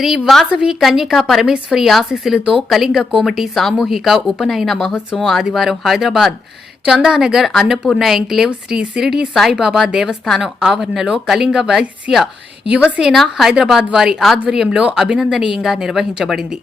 శ్రీ వాసవి కన్యకా పరమేశ్వరి ఆశీస్సులతో కళింగ కోమటి సామూహిక ఉపనయన మహోత్సవం ఆదివారం హైదరాబాద్ చందానగర్ అన్నపూర్ణ ఎంక్లేవ్ శ్రీ సిరిడి సాయిబాబా దేవస్థానం ఆవరణలో కళింగ వైశ్య యువసేన హైదరాబాద్ వారి ఆధ్వర్యంలో అభినందనీయంగా నిర్వహించబడింది.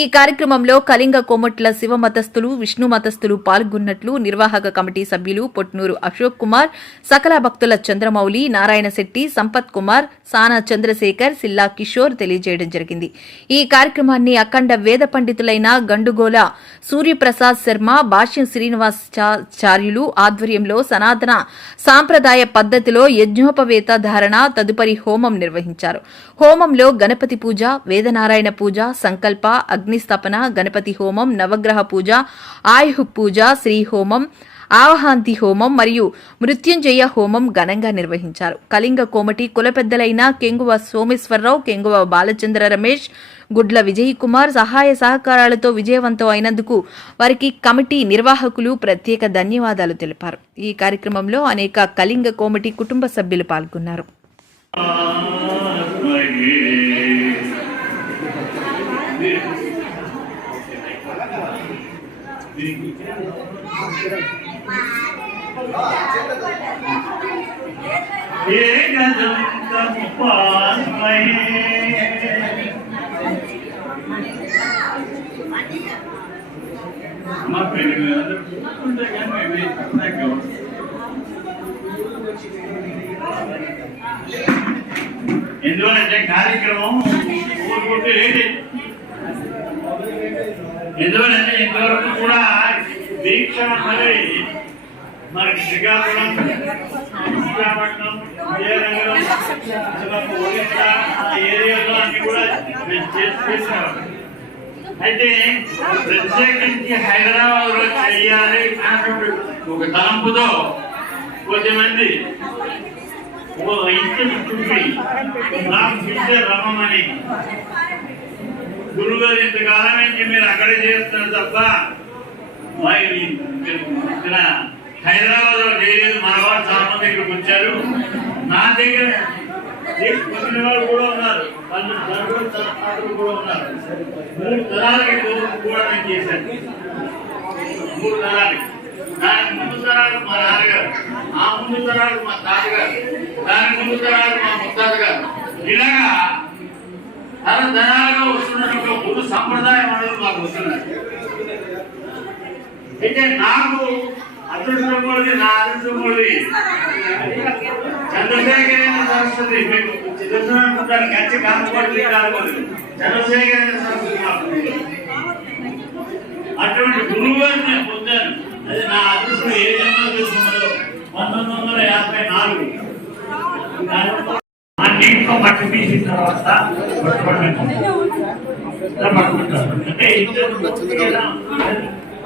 ఈ కార్యక్రమంలో కళింగ కోమట్ల శివ మతస్థులు విష్ణు మతస్థులు పాల్గొన్నట్లు నిర్వాహక కమిటీ సభ్యులు పొట్నూరు అశోక్ కుమార్ సకల భక్తుల చంద్రమౌళి నారాయణ శెట్టి సంపత్ కుమార్ సానా చంద్రశేఖర్ సిల్లా కిషోర్ తెలియజేయడం జరిగింది. ఈ కార్యక్రమాన్ని అఖండ వేద పండితులైన గండుగోల సూర్యప్రసాద్ శర్మ భాష్యం శ్రీనివాస్ ఆచార్యులు ఆధ్వర్యంలో సనాతన సాంప్రదాయ పద్ధతిలో యజ్ఞోపవేత ధారణ తదుపరి హోమం నిర్వహించారు. హోమంలో గణపతి పూజ వేదనారాయణ పూజ సంకల్ప అగ్నిస్థాపన గణపతి హోమం నవగ్రహ పూజ ఆయుహ్ పూజ శ్రీ హోమం ఆవహాంతి హోమం మరియు మృత్యుంజయ హోమం ఘనంగా నిర్వహించారు. కళింగ కోమటి కుల పెద్దలైన కెంగువ సోమేశ్వరరావు కెంగువ బాలచంద్ర రమేష్ గుడ్ల విజయ్ కుమార్ సహాయ సహకారాలతో విజయవంతం అయినందుకు వారికి కమిటీ నిర్వాహకులు ప్రత్యేక ధన్యవాదాలు తెలిపారు. ఈ కార్యక్రమంలో అనేక కళింగ కోమటి కుటుంబ సభ్యులు పాల్గొన్నారు. మా పెళ్ళి ఉంటే కానీ నాకు ఎందువలంటే కార్యక్రమం ఊరుకుంటే లేదు ఎందువలంటే ఇంతవరకు కూడా దీక్ష మరి మనకి శ్రీకాకుళం విశాఖపట్నం విజయనగరం ఒరిస్సా ఆ ఏరియాలో అన్ని కూడా మేము చేసి అయితే ప్రత్యేకించి హైదరాబాద్లో చెయ్యాలి ఒక తలంపుతో కొద్దిమంది ఓ ఇంటిని చుట్టి నాకు రమ్మని. గురువు ఇంతకాలం నుంచి మీరు అక్కడే చేస్తున్నారు తప్ప ఇక్కడ హైదరాబాద్లో చేయలేదు మన వారు చాలా మంది ఇక్కడికి వచ్చారు. నా దగ్గర కొన్ని వాళ్ళు కూడా ఉన్నారు. వాళ్ళు నలుగురు కూడా ఉన్నారు. మూడు తరాలకి కూడా నేను చేశాను మూడు తరాలకి. దాని ముందు తరాలు మా నాన్నగారు ఆ ముందు తరాలు మా తాతగారు దాని ముందు తరాలు మా ముత్తాత గారు ఇలాగా తరతరాలుగా వస్తున్నటువంటి ఒక గురు సంప్రదాయం అనేది మాకు వస్తున్నది. అయితే నాకు అదృష్టం కూడా నా అదృష్టం కూడా చంద్రశేఖరేంద్ర సరస్వతి మీకు తెలుసుకుంటారు గచ్చి కాకపోతే కాదు చంద్రశేఖరేంద్ర సరస్వతి అటువంటి గురువు నేను పొందాను. అది నా అదృష్టం ఏ జన్మలో తీసుకున్నదో పంతొమ్మిది వందల యాభై నాలుగు. ఆ నీటితో మట్టి తీసిన తర్వాత పట్టుకుంటారు. అంటే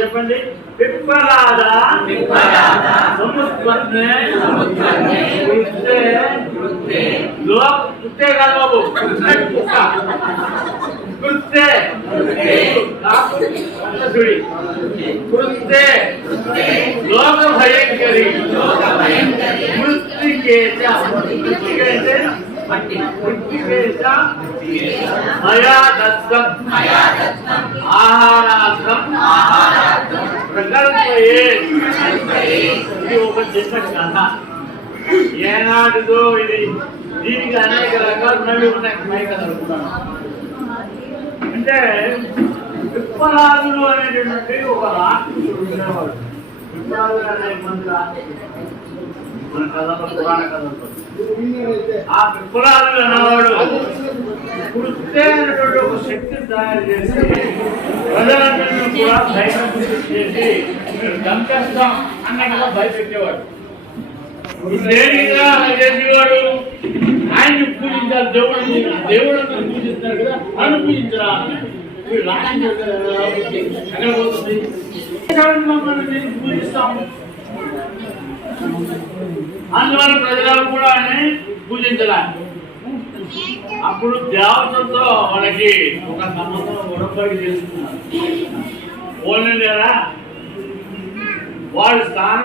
చెప్పండి పిప్పలాద సముత్పన్నే వృత్తే. లోక్ వృత్తే కాదు బాబు. కృత్తే కుక్క కృత్తే చూడి కృత్తే లోక భయంకరి. మృత్తికేచ మృత్తికేచ మయా దత్తం ఆహారార్థం. ప్రకల్పయే. ఇది ఒక చిన్న కథ ఏనాటిదో ఇది. దీనికి అనేక రకాలు నవి ఉన్నాయి అంటే విప్పరాజులు అనేటువంటి ఒక రాక్షసుడు ఉండేవాడు. విప్పరాజులు అనే మంది రాక్షసుడు. మన కథలో పురాణ కథలో ఆ అనేవాడు కృత్తే అనేటువంటి ఒక శక్తిని తయారు చేసి ప్రజలందరినీ కూడా చేసి మీరు చంపేస్తాం అన్నట్టుగా భయపెట్టేవాడు. దేనిగా చేసేవాడు. ఆయన్ని పూజించాలి దేవుడిని దేవుడు పూజిస్తున్నారు కదా నన్ను పూజించరా అన్నాడు. వీడు రాసింది కదా, ఎక్కడ పోతుంది. పూజిస్తాము. అందువల్ల ప్రజలు కూడా ఆయన్ని పూజించడానికి. అప్పుడు దేవతలతో మనకి ఒక సంబంధం ఉడపడి చేసుకున్నారు ఓన్లీ కదా వాడు స్థానం